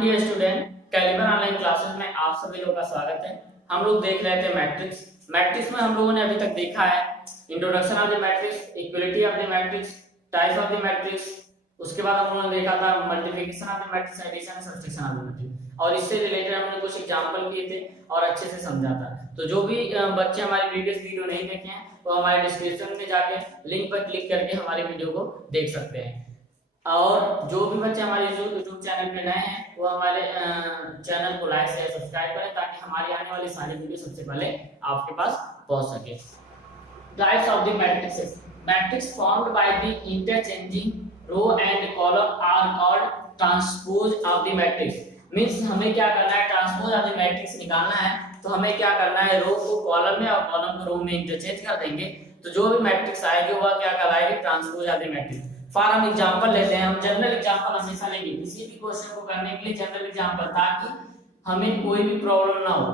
Morning dear student, Caliber online classes में आप सभी लोगों का स्वागत है। हम लोग देख रहे थे मैट्रिक्स में हम लोगों ने अभी तक देखा है introduction of the matrix, equality of the matrix, type of the matrix. उसके बाद हम लोगों ने देखा था multiplication of the matrix, addition, subtraction of the matrix, और इससे रिलेटेड हमने कुछ एग्जांपल किए थे और अच्छे से समझा था। तो जो भी बच्चे हमारे प्रीवियस वीडियो नहीं देखे हैं वो हमारे डिस्क्रिप्शन में जाके लिंक पर क्लिक करके हमारे वीडियो को देख सकते हैं। और जो भी बच्चे हमारे यूट्यूब चैनल पे नए हैं वो हमारे चैनल को लाइक शेयर सब्सक्राइब करें ताकि हमारी आने वाली सारी वीडियो सबसे पहले आपके पास पहुंच सके। Types of the matrix. Matrix formed by the interchanging row and column are called transpose of the matrix. Means हमें क्या करना है, ट्रांसपोज ऑफ द मैट्रिक्स निकालना है तो हमें क्या करना है, रो को कॉलम में और कॉलम को रो में इंटरचेंज कर देंगे तो जो भी मैट्रिक्स आएगी वह क्या कहलाएगी, transpose of the matrix. For हम एग्जांपल लेते हैं, हम जनरल एग्जांपल हमेशा लेंगे किसी भी क्वेश्चन को करने के लिए, जनरल एग्जांपल, ताकि हमें कोई भी प्रॉब्लम ना हो।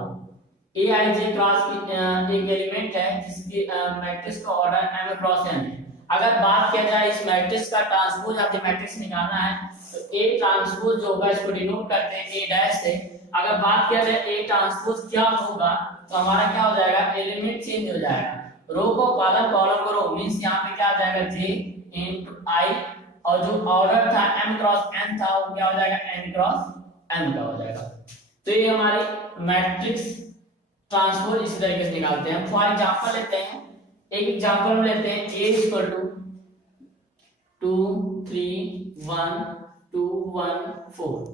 ए आई जे क्रॉस की एक एलिमेंट है जिसकी मैट्रिक्स का ऑर्डर m क्रॉस n है। अगर बात किया जाए इस मैट्रिक्स का ट्रांसपोज ऑफ द मैट्रिक्स निकालना है तो ए ट्रांसपोज जो होगा इसको डिनोट करते हैं a डैश से। अगर बात किया जाए ए ट्रांसपोज क्या होगा तो हमारा क्या हो जाएगा, एलिमेंट चेंज हो जाएगा, रो को कॉलम, कॉलम को रो, मींस यहां पे क्या आ जाएगा j into i, और जो ऑर्डर था m क्रॉस n था वो क्या हो जाएगा n क्रॉस m का हो जाएगा। तो ये हमारी मैट्रिक्स ट्रांसपोज इसी तरीके से निकालते हैं। फॉर एग्जांपल लेते हैं, एक एग्जांपल लेते हैं a इक्वल टू 2 3 1 2 1 4।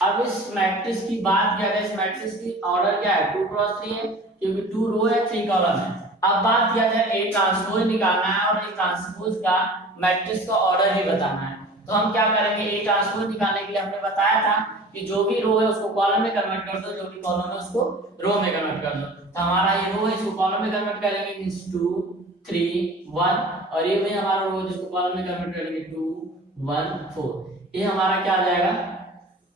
अब इस मैट्रिक्स की बात किया जाए, इस मैट्रिक्स की ऑर्डर क्या है, 2 क्रॉस 3 है क्योंकि 2 रो है 3 कॉलम है। अब बात किया जाए ए ट्रांसपोज निकालना है और ए ट्रांसपोज का मैट्रिक्स का ऑर्डर ही बताना है तो हम क्या करेंगे, ए ट्रांसपोज निकालने के लिए हमने बताया था कि जो भी रो है उसको कॉलम में कन्वर्ट कर दो, जो भी कॉलम है उसको रो में कन्वर्ट कर दो। तो हमारा ये रो है इसको कॉलम में कन्वर्ट करेंगे मींस 2 3 1, और ये भी हमारा रो जिसको कॉलम में कन्वर्ट करेंगे 2 1 4। ये हमारा क्या आ जाएगा,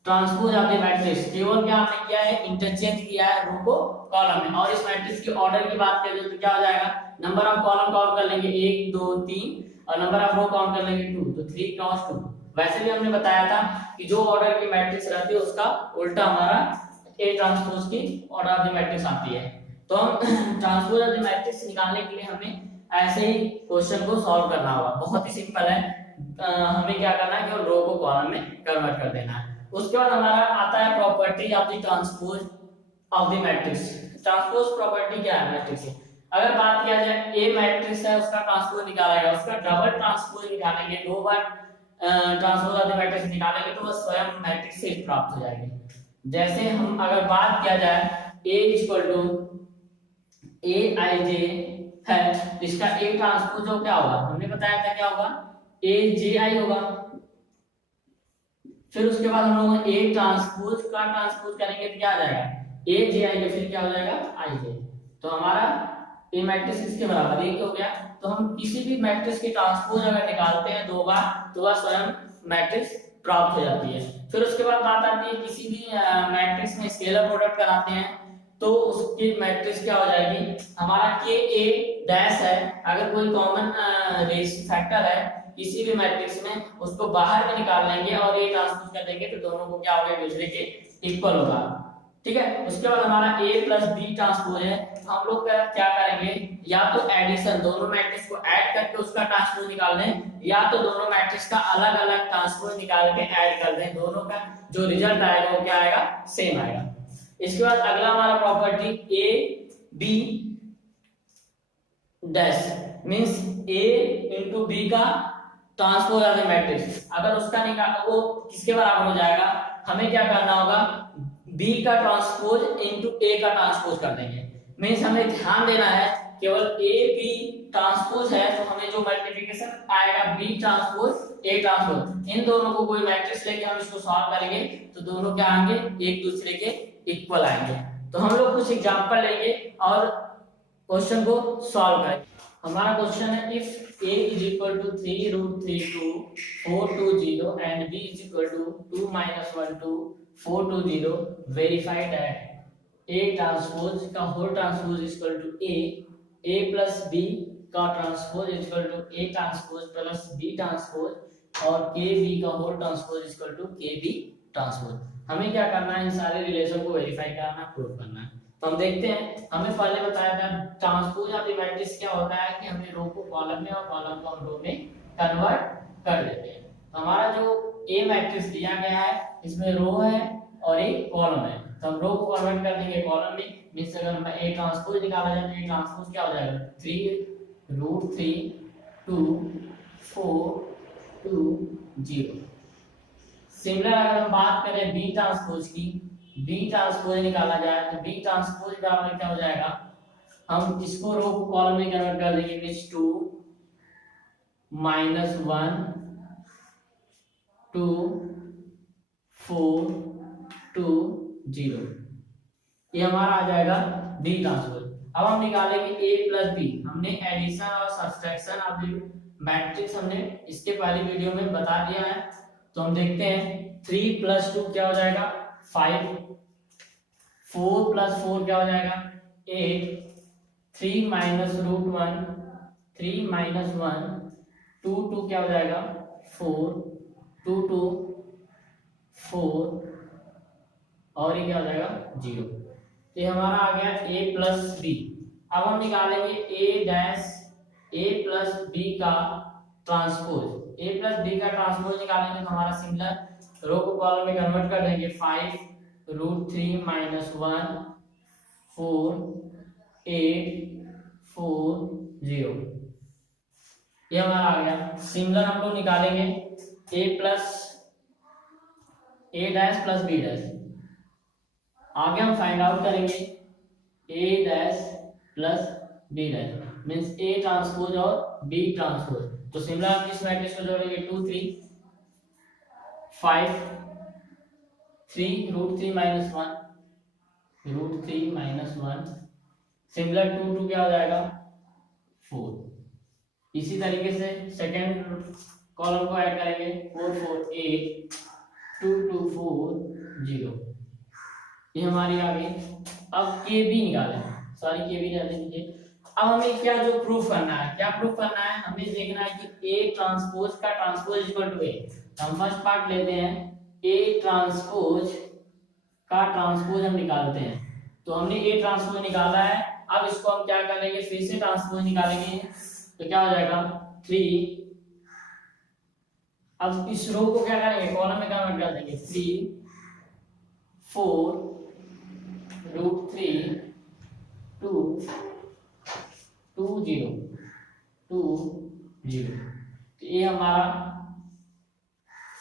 ट्रांसपोज ऑफ द मैट्रिक्स। केवल क्या हमने किया है, इंटरचेंज किया है रो को कॉलम में। और इस मैट्रिक्स के ऑर्डर की बात करें तो क्या हो जाएगा, नंबर ऑफ कॉलम काउंट कर लेंगे 1 2 3 और नंबर ऑफ रो काउंट कर लेंगे 2, तो 3 क्रॉस 2। वैसे भी हमने बताया था कि जो ऑर्डर की मैट्रिक्स रहती है उसका उल्टा हमारा ए ट्रांसपोज की ऑर्डर ऑफ द मैट्रिक्स आती है। तो हम ट्रांसपोज ऑफ द मैट्रिक्स निकालने के लिए हमें ऐसे ही क्वेश्चन को सॉल्व करना होगा। बहुत ही सिंपल है, हमें क्या करना है, केवल रो को कॉलम में कन्वर्ट कर देना है। उसके बाद हमारा आता है property of the transpose of the matrix. Transpose property क्या है मैट्रिक्स की, अगर बात किया जाए ए मैट्रिक्स है उसका ट्रांसपोज निकाला गया, उसका डबल ट्रांसपोज निकालेंगे, 2 बार ट्रांसपोज ऑफ द मैट्रिक्स निकालेंगे तो वह स्वयं मैट्रिक्स से प्राप्त हो जाएगी। जैसे हम अगर बात किया जाए a equal to a i j है, इसका a ट्रांसपोज जो क्या होगा, हमने बताया था क्या होगा, a j i होगा। फिर उसके बाद हम लोग a ट्रांसपोज का ट्रांसपोज करेंगे तो क्या आ जाएगा, a j i के फिर क्या हो जाएगा i j। तो हमारा ए मैट्रिक्स इसके बराबर एक हो गया। तो हम किसी भी मैट्रिक्स की ट्रांसपोज अगर निकालते हैं 2 बार तो वह स्वयं मैट्रिक्स प्राप्त हो जाती है। फिर उसके बाद बात आती है किसी भी मैट्रिक्स में स्केलर प्रोडक्ट कराते हैं तो उसकी मैट्रिक्स क्या हो जाएगी, हमारा के ए डैश है, अगर कोई कॉमन रेशियो फैक्टर है किसी भी मैट्रिक्स में उसको बाहर में निकाल लेंगे और ये ट्रांसपोज कर देंगे तो दोनों को क्या होगा, एक दूसरे के इक्वल होगा। ठीक है, उसके बाद हमारा a प्लस बी ट्रांसपोज है, हम लोग क्या करेंगे, या तो एडिशन, दोनों मैट्रिक्स को ऐड करके उसका ट्रांसपोज निकाल दें, या तो दोनों मैट्रिक्स का अलग अलग ट्रांसपोज निकाल के ऐड कर दें, दोनों का जो रिजल्ट आएगा वो क्या आएगा, सेम आएगा। इसके बाद अगला हमारा property a b dash means a into b का ट्रांसपोज ऑफ द मैट्रिक्स, अगर उसका निकाल वो किसके बराबर हो जाएगा, हमें क्या करना होगा, b का ट्रांसपोज इनटू a का ट्रांसपोज कर देंगे। मींस हमें ध्यान देना है केवल a b ट्रांसपोज है तो हमें जो मल्टीप्लिकेशन आएगा b ट्रांसपोज a ट्रांसपोज, इन दोनों को कोई मैट्रिक्स लेके हम इसको सॉल्व करेंगे तो दोनों क्या आएंगे, एक दूसरे के इक्वल आएंगे। तो हम लोग कुछ एग्जांपल लेंगे और क्वेश्चन को सॉल्व करेंगे। हमारा क्वेश्चन है if a is equal to 3 root 3 2 4 2 0 and b is equal to 2 minus 1 2 4 2 0, verify that a transpose का whole transpose is equal to a plus b का transpose is equal to a transpose plus b transpose और kb का whole transpose is equal to kb transpose. हमें क्या करना है, इन सारे relation को वेरीफाई करना, प्रूव करना है। तो हम देखते हैं, हमें पहले बताया था ट्रांसपोज ऑफ द मैट्रिक्स क्या होता है कि हमें रो को कॉलम में और कॉलम को हम रो में कन्वर्ट कर देते हैं। तो हमारा जो ए मैट्रिक्स दिया गया है इसमें रो है और एक कॉलम है, तो हम रो को कन्वर्ट कर देंगे कॉलम में। मींस अगर मैं ए ट्रांसपोज निकाला जाए तो ए ट्रांसपोज क्या हो जाएगा, 3√3 2 4 2 0। सिमिलर अगर हम बात करें बी ट्रांसपोज की, बी ट्रांसपोज निकाला जाए तो बी ट्रांसपोज बराबर क्या हो जाएगा, हम इसको रो को कॉलम में कन्वर्ट कर देंगे, मींस 2 -1 2 4 2 0। ये हमारा आ जाएगा बी ट्रांसपोज। अब हम निकालेंगे ए प्लस बी। हमने एडिशन और सब्सट्रैक्शन ऑफ द मैट्रिक्स हमने इसके पहले वीडियो में बता दिया है। तो हम देखते हैं 3 + 2 क्या हो जाएगा 5, 4 + 4 क्या हो जाएगा 8, 3 - √1 3 - 1 2 2 क्या हो जाएगा 4 2 2 4 और ये क्या हो जाएगा 0। ये हमारा आ गया a प्लस बी। अब हम निकालेंगे a प्लस बी का ट्रांसपोज। a प्लस बी का ट्रांसपोज निकालेंगे तो हमारा सिमिलर रो को कॉलम में कन्वर्ट कर देंगे, 5√3 - 1 4 8 4 0। ये हमारा आ गया। सिमिलर हम लोग निकालेंगे a dash plus B dash. आगे हम फाइंड आउट करेंगे a dash plus b dash, means a transpose और b ट्रांसपोज। तो सिमिलर हम इस मैट्रिक्स को जोड़ेंगे 2 3 5 3√3 - 1 √3 - 1 सिमिलर 2 2 क्या हो जाएगा 4। इसी तरीके से सेकंड कॉलम को ऐड करेंगे 4 4 8 2 2 4 0। ये हमारी आ गई। अब के बी निकालें, सॉरी के बी रहने दीजिए। अब हमें क्या जो प्रूफ करना है, क्या प्रूफ करना है, हमें देखना है कि ए ट्रांसपोज का ट्रांसपोज इक्वल टू ए। हम फर्स्ट पार्ट लेते हैं, ए ट्रांसपोज का ट्रांसपोज हम निकालते हैं। तो हमने ए ट्रांसपोज निकाला है। अब इसको हम क्या करेंगे, फिर से ट्रांसपोज निकालेंगे तो क्या हो जाएगा 3। अब इस रो को क्या करेंगे, कॉलम में कन्वर्ट कर देंगे, 3 4 √3 2 2 0 2 0। तो ये हमारा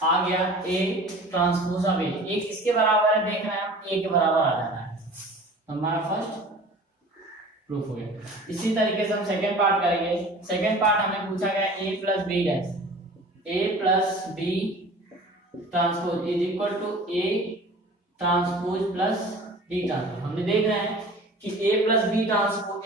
आ गया ए ट्रांसपोज ऑफ ए किसके बराबर है देख रहे हैं हम, ए के बराबर आ जाना है। हमारा फर्स्ट प्रूफ हो गया। इसी तरीके से हम सेकंड पार्ट करेंगे। सेकंड पार्ट हमें पूछा गया a plus B dash, a plus B transpose is equal to a transpose plus B transpose. हमने देख रहे हैं कि a plus B transpose,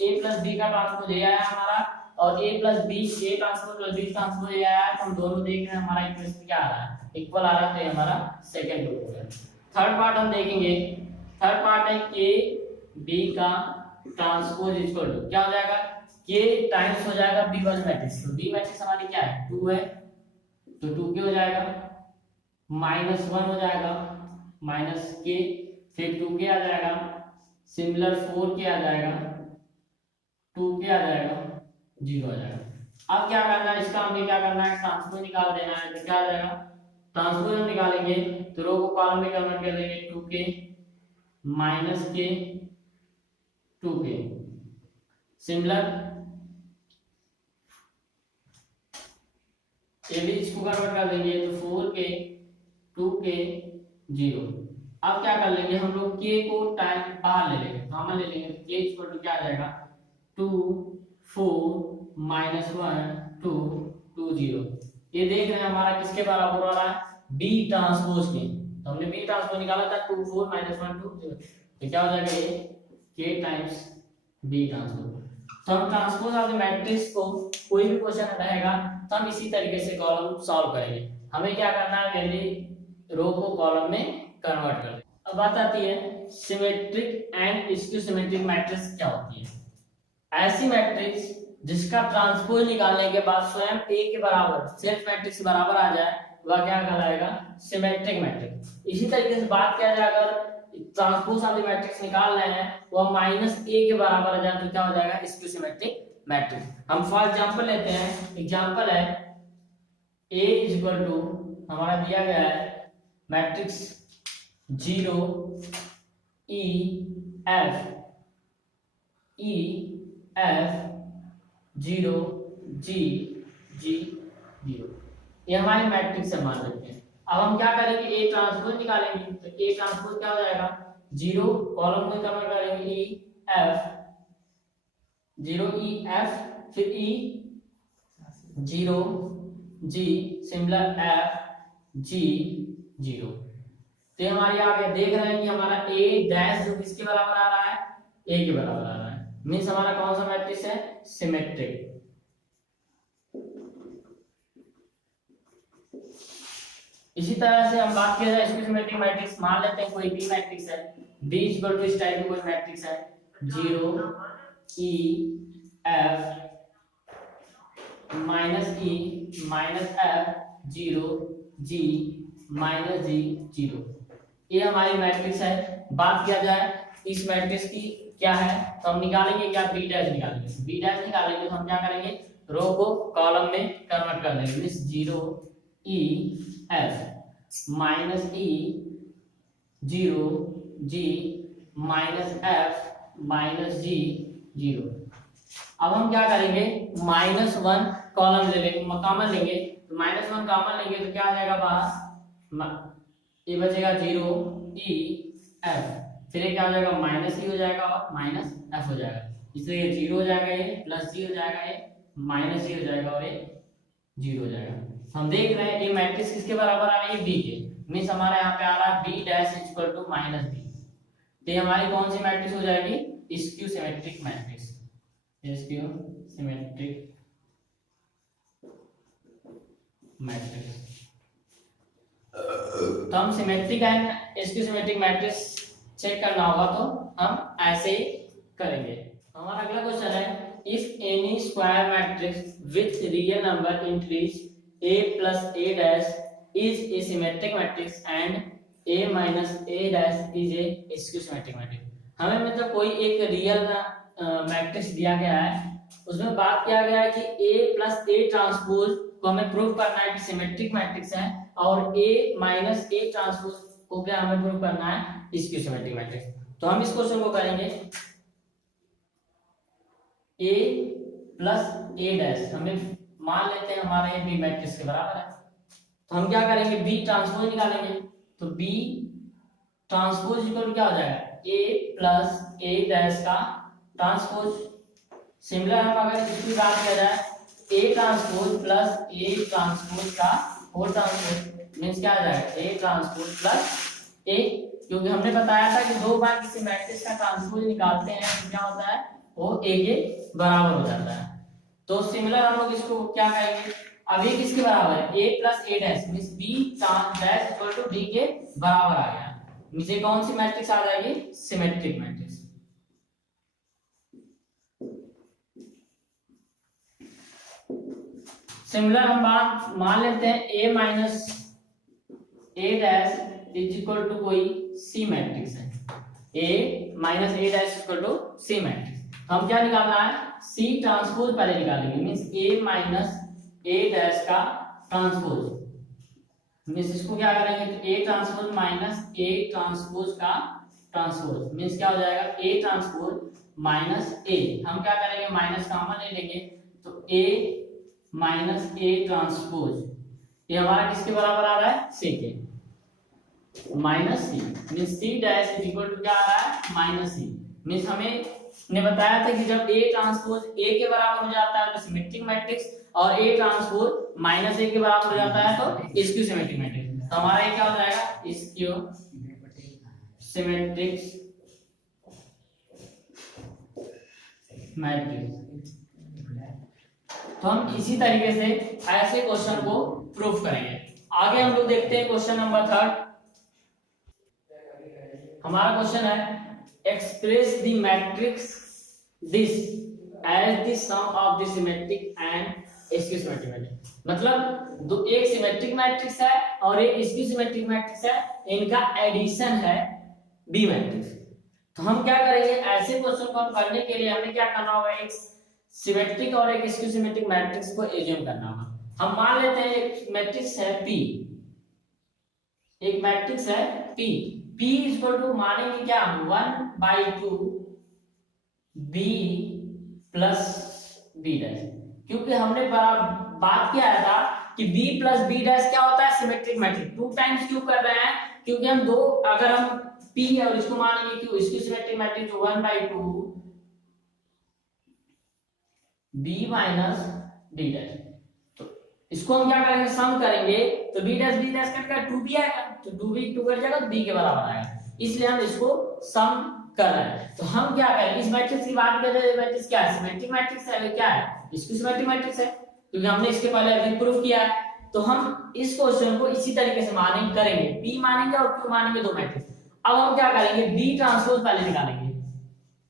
a plus B का ट्रांसपोज ये आया हमारा, और a plus B a transpose plus B transpose ये आया। तो हम दोनों देख रहे हैं हमारा इक्वेशन क्या आ रहा है, इक्वल आ रहा है। तो ये हमारा सेकंड प्रूफ हो गया। थर्ड पार्ट हम देखेंगे। थर्ड पार्ट है a b का ट्रांसपोज इक्वल टू क्या हो जाएगा, k टाइम्स हो जाएगा b वाले मैट्रिक्स। तो b मैट्रिक्स हमारी क्या है 2 है, तो 2 k हो जाएगा, -1 हो जाएगा -k, फिर 2k आ जाएगा, सिमिलर 4k आ जाएगा, 2k आ जाएगा, 0 आ जाएगा। अब क्या करना है, इसका हमें क्या करना है, ट्रांसपोज निकाल देना है। तो क्या आ जाएगा, ट्रांसपोज हम निकालेंगे तो रो को कॉलम में कन्वर्ट कर देंगे, 2k -k 2k, सिमिलर ये भी इसको कन्वर्ट कर देंगे तो 4k 2k 0। अब क्या कर लेंगे हम लोग, k को टाइम बाहर ले लेंगे, कॉमन ले लेंगे, तो k इक्वल टू क्या आ जाएगा 2 4 -1 2 2 0। ये देख रहे हैं हमारा किसके बराबर हो रहा है, b ट्रांसपोज के। तो हमने b ट्रांसपोज निकाला था 2 4 -1 2 0, तो क्या हो जाएगा ये k टाइम्स b ट्रांसपोज। तो हम ट्रांसपोज ऑफ द मैट्रिक्स को कोई भी क्वेश्चन रहेगा तो हम इसी तरीके से कॉलम सॉल्व करेंगे। हमें क्या करना है, पहले रो को कॉलम में कन्वर्ट कर दें। अब बात आती है symmetric and skew symmetric matrix क्या होती है। ऐसी मैट्रिक्स जिसका ट्रांसपोज निकालने के बाद स्वयं ए के बराबर सेल्फ मैट्रिक्स के बराबर आ जाए वह क्या कहलाएगा, सिमेट्रिक मैट्रिक्स। इसी तरीके से बात किया जाए अगर ट्रांसपोज ऑफ द मैट्रिक्स निकाल रहे हैं वह माइनस ए के बराबर आ जाए तो क्या हो जाएगा, स्क्यू सिमेट्रिक मैट्रिक्स। हम फॉर एग्जांपल लेते हैं, एग्जांपल है A इज इक्वल टू हमारा दिया गया है matrix 0 E F 0 G G 0, ये हमारी मैट्रिक्स है मान लेते हैं। अब हम क्या करेंगे, ए ट्रांसपोज निकालेंगे, तो ए ट्रांसपोज क्या हो जाएगा, 0 कॉलम में कमेंट करेंगे E F 0 E F फिर E 0 G similar F G 0। तो हमारी आगे देख रहे हैं कि हमारा A डैश जो किसके बराबर आ रहा है, A के बराबर आ रहा है, मींस हमारा कौन सा मैट्रिक्स है, सिमेट्रिक। इसी तरह से हम बात किया जाए इसकी सिमेट्रिक मैट्रिक्स, मान लेते हैं कोई B मैट्रिक्स है, B इक्वल टू इस टाइप में कोई मैट्रिक्स है 0 E F minus F 0 G minus G 0, ये हमारी मैट्रिक्स है। बात किया जाए इस मैट्रिक्स की क्या है, तो हम निकालेंगे क्या, बी डैश निकालेंगे। बी डैश निकालेंगे तो हम क्या करेंगे, रो को कॉलम में कन्वर्ट कर देंगे, means 0 E F minus E 0 G minus F minus G 0। अब हम क्या करेंगे, -1 कॉलम ले लेंगे, कॉमन लेंगे, तो -1 कॉमन लेंगे तो क्या आ जाएगा बाहर, ये बचेगा 0 E F, फिर ये क्या हो जाएगा, -E हो जाएगा और -F हो जाएगा, इसलिए ये 0 हो जाएगा, ये +G हो जाएगा, ये -E हो जाएगा और ये 0 हो जाएगा। हम देख रहे हैं ये मैट्रिक्स किसके बराबर आ रही है, B के, मींस हमारा यहाँ पे आ रहा है B dash equal to -B, तो ये हमारी कौन सी मैट्रिक्स हो जाएगी, skew symmetric matrix, skew symmetric matrix. तो हम symmetric and skew symmetric matrix check करना होगा तो हम ऐसे ही करेंगे। हमारा अगला क्वेश्चन है, if N E square matrix with real number entries a plus a dash is a symmetric matrix and a minus a dash is a skew symmetric matrix। हमें मतलब कोई एक रियल मैट्रिक्स दिया गया है, उसमें बात किया गया है कि a plus a ट्रांसपोज को हमें प्रूव करना है कि सिमेट्रिक मैट्रिक्स है, और a minus a ट्रांसपोज को क्या हमें प्रूव करना है, स्क्यू सिमेट्रिक मैट्रिक्स। तो हम इस क्वेश्चन को करेंगे a plus a dash, हमें मान लेते हैं हमारा ये बी मैट्रिक्स के बराबर है, तो हम क्या करेंगे, बी ट्रांसपोज निकालेंगे, तो बी ट्रांसपोज इक्वल क्या हो जाएगा, ए प्लस ए डैश का ट्रांसपोज। सिमिलर हम अगर इसकी बात किया जाए, A transpose plus A transpose का होल ट्रांसपोज, मींस क्या आ जाएगा, ए ट्रांसपोज प्लस ए, क्योंकि हमने बताया था कि दो बार किसी मैट्रिक्स का ट्रांसपोज निकालते हैं तो क्या होता है, वो ए के बराबर हो जाता है। तो सिमिलर हम लोग इसको क्या करेंगे, अब ये किसके बराबर है, a plus a dash, means b dash equal to b के बराबर आ गया, नीचे कौन सी मैट्रिक्स आ जाएगी, सिमेट्रिक मैट्रिक्स। सिमिलर हम बात मान लेते हैं a minus a dash is equal to कोई c मैट्रिक्स है, a minus a dash equal to c matrix. हम क्या निकालना है, C ट्रांसपोज पहले निकालेंगे, means A minus A dash का ट्रांसपोज, मींस इसको क्या करेंगे, तो A transpose minus A transpose का ट्रांसपोज, मींस क्या हो जाएगा, A ट्रांसपोज माइनस A, हम क्या करेंगे, माइनस कॉमन ले लेंगे, तो A माइनस A ट्रांसपोज, ये हमारा किसके बराबर आ रहा है, C के, minus C, means C dash is equal to क्या आ रहा है, माइनस C, मींस हमें ने बताया था कि जब A ट्रांसपोज A के बराबर हो जाता है तो सिमेट्रिक मैट्रिक्स, और A ट्रांसपोज माइनस A के बराबर हो जाता है तो स्क्यू सिमेट्रिक मैट्रिक्स। तो हमारा ये क्या हो जाएगा, स्क्यू सिमेट्रिक मैट्रिक्स। तो हम इसी तरीके से ऐसे क्वेश्चन को प्रूफ करेंगे। आगे हम लोग देखते हैं क्वेश्चन नंबर 3। हमारा क्वेश्चन है, express the matrix this as the sum of the symmetric and skew symmetric matrix. मतलब दो, एक सिमेट्रिक मैट्रिक्स है और एक स्क्यू सिमेट्रिक मैट्रिक्स है, इनका एडिशन है बी मैट्रिक्स। तो हम क्या करेंगे, ऐसे क्वेश्चन को हम करने के लिए हमें क्या करना होगा, एक सिमेट्रिक और एक स्क्यू सिमेट्रिक मैट्रिक्स को एज्यूम करना होगा। हम मान लेते हैं एक मैट्रिक्स है P, एक मैट्रिक्स है P, P इक्वल टू मानेंगे क्या, 1/2 B प्लस B डैश, क्योंकि हमने बात किया था कि B प्लस B डैश क्या होता है, सिमेट्रिक मैट्रिक्स। 2 टाइम्स क्यों कर रहे हैं, क्योंकि हम दो, अगर हम P और इसको मानेंगे क्यों, इसकी symmetric matrix 1/2 B minus B dash, तो इसको हम क्या करेंगे, सम करेंगे, तो B डैश कट कर 2B आएगा, तो 2B 2 कट जाएगा तो B के बराबर आएगा, इसलिए हम इसको सम कर रहे हैं। तो हम क्या करें, इस मैट्रिक्स की बात कर रहे हैं, मैट्रिक्स क्या है, सिमेट्रिक मैट्रिक्स है, क्या है, इसकी सिमेट्रिक मैट्रिक्स है, क्योंकि हमने इसके पहले अभी प्रूव किया है। तो हम इस क्वेश्चन को इसी तरीके से मानेंगे, करेंगे, P मानेंगे और Q मानेंगे, दो मैट्रिक्स। अब हम क्या करेंगे, B ट्रांसपोज पहले निकालेंगे,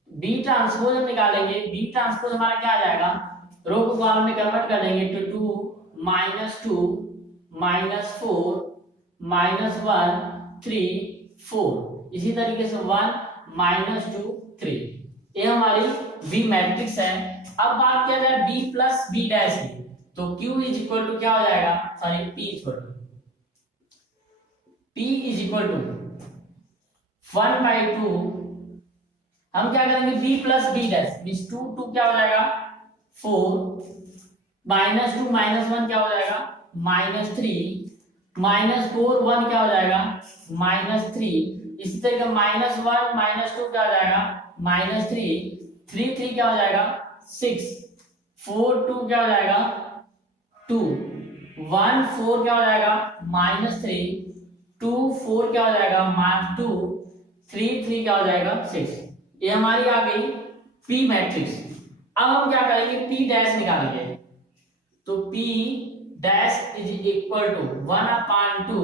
B ट्रांसपोज हम निकालेंगे, B ट्रांसपोज हमारा क्या आ जाएगा, रो को कॉलम में कन्वर्ट कर देंगे, तो 2 -2 -4 -1 3 4, इसी तरीके से 1 -2 3, ये हमारी B मैट्रिक्स है। अब बात किया जाए B प्लस B डैश की, तो Q इज इक्वल टू क्या हो जाएगा, sorry P is equal to 1/2, हम क्या करेंगे, B plus B dash, means 2 क्या हो जाएगा 4, -2 -1 क्या हो जाएगा -3, -4 1 क्या हो जाएगा -3, इसी तरह -1 -2 क्या हो जाएगा -3, 3 क्या हो जाएगा 6, 4 2 क्या हो जाएगा 2, 1 4 क्या हो जाएगा -3, 2 4 क्या हो जाएगा -2, 3 क्या हो जाएगा 6। ये हमारी आ गई P मैट्रिक्स। अब हम क्या करेंगे, P डैश निकालेंगे, तो P dash is equal to 1/2,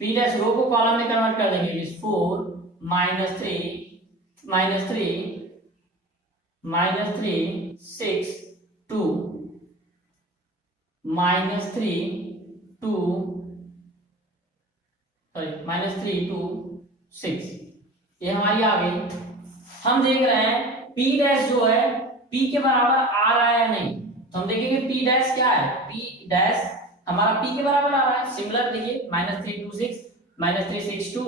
P dash row को कॉलम में कन्वर्ट कर देंगे, 4 -3 6 2 -3 2 6, ये हमारी आ गई। हम देख रहे हैं P डैश जो है P के बराबर आ रहा है या नहीं, तो हम देखेंगे P डैश क्या है, P डैश हमारा P के बराबर आ रहा है। सिमिलर देखिए, -3 2 6 -3 6 2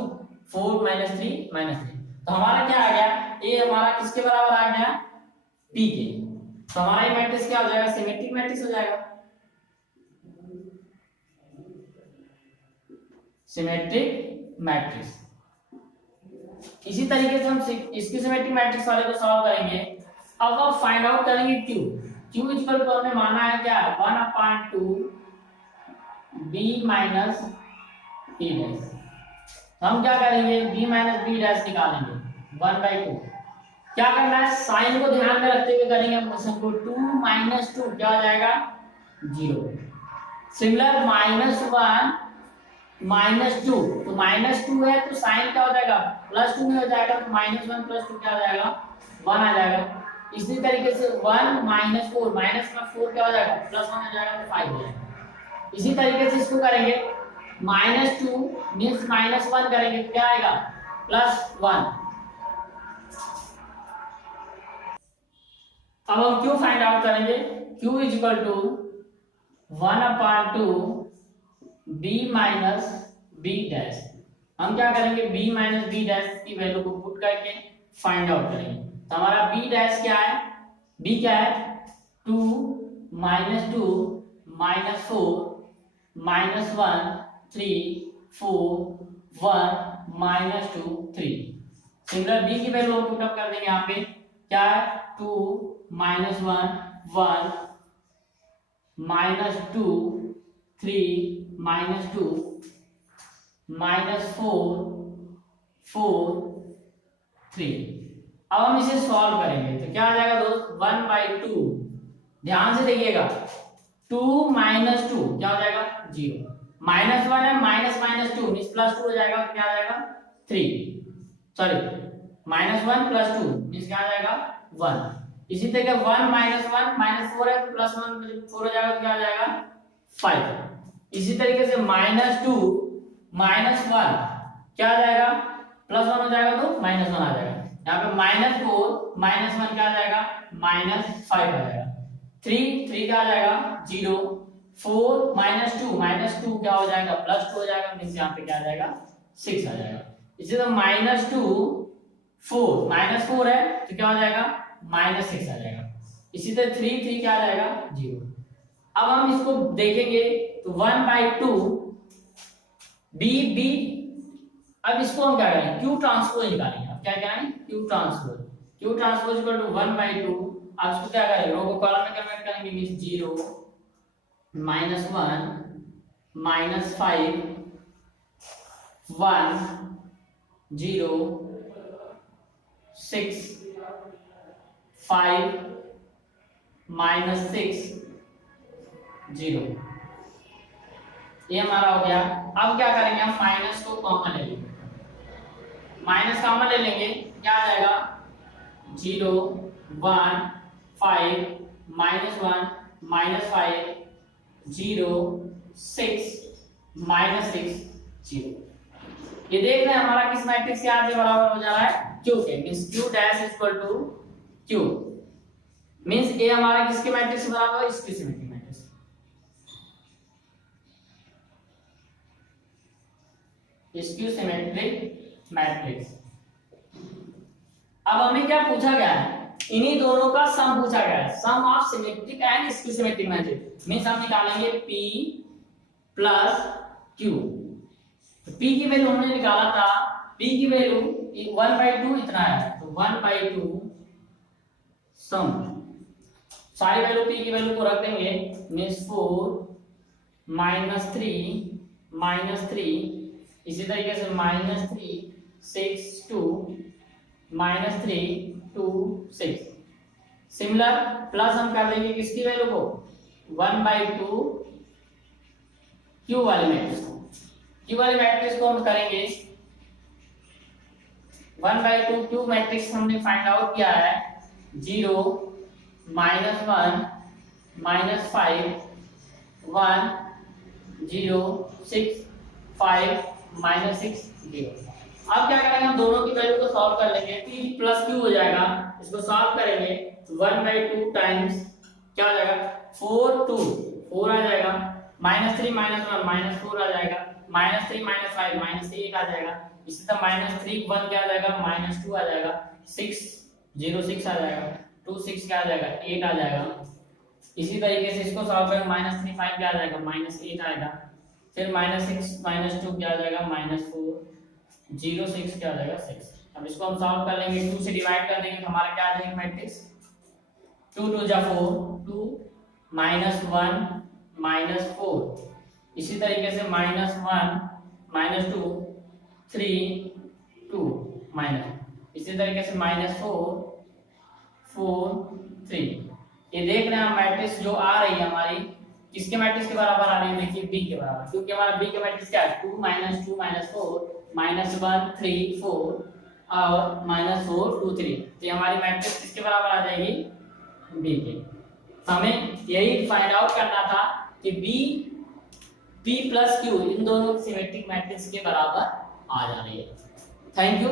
4 -3 -3, तो हमारा क्या आ गया, ये हमारा किसके बराबर आ गया, P के। तो हमारा ये मैट्रिक्स क्या हो जाएगा, सिमेट्रिक मैट्रिक्स हो जाएगा, सिमेट्रिक मैट्रिक्स। इसी तरीके से हम इसकी सिमेट्रिक मैट्रिक्स वाले को सॉल्व करेंगे। अब आप फाइंड आउट करेंगे Q इक्वल टू हमने माना है क्या, 1/2 B माइनस B डैश। हम क्या करेंगे, B माइनस B डैश निकालेंगे, 1/2। क्या करना है, साइन को ध्यान में रखते हुए करेंगे हम क्वेश्चन को, 2 - 2 क्या हो जाएगा 0। सिमिलर -1 -2, तो -2 है तो साइन क्या हो जाएगा +2 में हो जाएगा, तो -1 + 2 क्या हो जाएगा 1 आ जाएगा। इसी तरीके से 1 - 4 -4 क्या हो जाएगा +1 हो जाएगा, तो 5 हो जाएगा। इसी तरीके से इसको करेंगे, -2 मींस -1 करेंगे तो क्या आएगा +1। अब हम Q फाइंड आउट करेंगे, Q is equal to 1/2 B minus B dash. हम क्या करेंगे, B माइनस B डैश की वैल्यू को पुट करके फाइंड आउट करेंगे। तो हमारा B डैश क्या है, B क्या है 2 - 2 -4 -1 3 4 1 -2 3। सिमिलर B की वैल्यू हम पुट अप कर देंगे, यहाँ पे क्या है 2 -1 1 -2 3 -2 -4 4 3। अब हम इसे सॉल्व करेंगे तो क्या आ जाएगा दोस्त, 1/2। ध्यान से देखिएगा, 2 - 2 क्या हो जाएगा 0, -1 है -2 मींस +2 हो जाएगा, तो क्या आ जाएगा 3, सॉरी -1 + 2 मींस क्या आ जाएगा 1। इसी तरीके 1 माइनस 1 माइनस 4 है, प्लस 1 4 हो जाएगा तो क्या आ जाएगा 5। इसी तरीके से -2 माइनस 1 क्या आ जाएगा, प्लस 1 हो जाएगा तो -1 आ जाएगा। यहाँ पे -4 माइनस 1 क्या आ जाएगा, -5 आ जाएगा। 3 क्या आ जाएगा 0। 4 -2 क्या हो जाएगा, +2 हो जाएगा, मींस यहाँ पे क्या आ जाएगा 6 आ जाएगा। इसी तरह -2 4 -4 है तो क्या हो जाएगा -6 आ जाएगा। इसी तरह 3 क्या आ जाएगा 0। अब हम इसको देखेंगे तो 1/2 b। अब इसको हम क्या करेंगे, Q ट्रांसपोज निकालेंगे। अब क्या करेंगे Q ट्रांसपोज इक्वल टू 1/2। अब इसको क्या करेंगे, रो को कॉलम में कन्वर्ट करेंगे, मींस 0 -1 -5 1 0 6 5 -6 0। ये हमारा हो गया। अब क्या करेंगे, हम माइनस को कॉमन ले लेंगे, माइनस कॉमन ले लेंगे, क्या आ जाएगा 0 1 5 -1 -5 0 6 -6 0। ये देख रहे हैं हमारा किस मैट्रिक्स के आर के बराबर हो जा रहा है, Q के, means Q dash equal to Q, means ये हमारा किसके मैट्रिक्स के बराबर है, इसके सिमेट्रिक मैट्रिक्स। इसकी सिमेट्रिक मैट्रिक्स। अब हमें क्या पूछा गया है, इन्हीं दोनों का सम पूछा गया है, sum of symmetric and skew symmetric matrix. Means हम निकालेंगे P प्लस Q। P की वैल्यू हमने निकाला था, P की वैल्यू 1/2 इतना है, तो 1/2 सम, सारी वैल्यू P की वैल्यू को रख देंगे, मींस 4 -3 इसी तरीके से -3 6 2 -3 2 6। सिमिलर प्लस हम कर देंगे किसकी वैल्यू को, 1/2 Q वाले मैट्रिक्स को। Q वाले मैट्रिक्स को हम करेंगे 1/2 Q मैट्रिक्स हमने फाइंड आउट किया है 0 -1 -5 1 0 6 5 -6 0। अब क्या करेंगे, हम दोनों की वैल्यू को सॉल्व कर लेंगे, P प्लस Q हो जाएगा, इसको सॉल्व करेंगे 1/2 टाइम्स क्या हो जाएगा 4 2 4 आ जाएगा, -3 -1 -4 आ जाएगा, -3 -5 -1 आ जाएगा, इसी तरह -3 1 क्या आ जाएगा -2 आ जाएगा, 6 0 6 आ जाएगा, 2 6 क्या आ जाएगा 8 आ जाएगा। इसी तरीके से इसको सॉल्व करें, -3 5 क्या आ जाएगा -8 आएगा, फिर -6 -2 क्या आ जाएगा -4 0 6 क्या आ जाएगा 6। अब इसको हम सॉल्व कर लेंगे, 2 से डिवाइड कर देंगे तो हमारा क्या आ जाएगा मैट्रिक्स 2 2 जा 4 2 -1 -4। इसी तरीके से -1 -2 3 2 इसी तरीके से -4 4 3। ये देख रहे हैं हम मैट्रिक्स जो आ रही है हमारी किसके मैट्रिक्स के बराबर आ रही है, देखिए B के बराबर, क्योंकि हमारा B का मैट्रिक्स क्या है 2 -2 -4 -1 3 4 और -4 2 3। तो ये हमारी मैट्रिक्स किसके बराबर आ जाएगी B के। हमें यही फाइंड आउट करना था कि P प्लस Q इन दोनों सिमेट्रिक मैट्रिक्स के बराबर आ जा रही है। Thank you.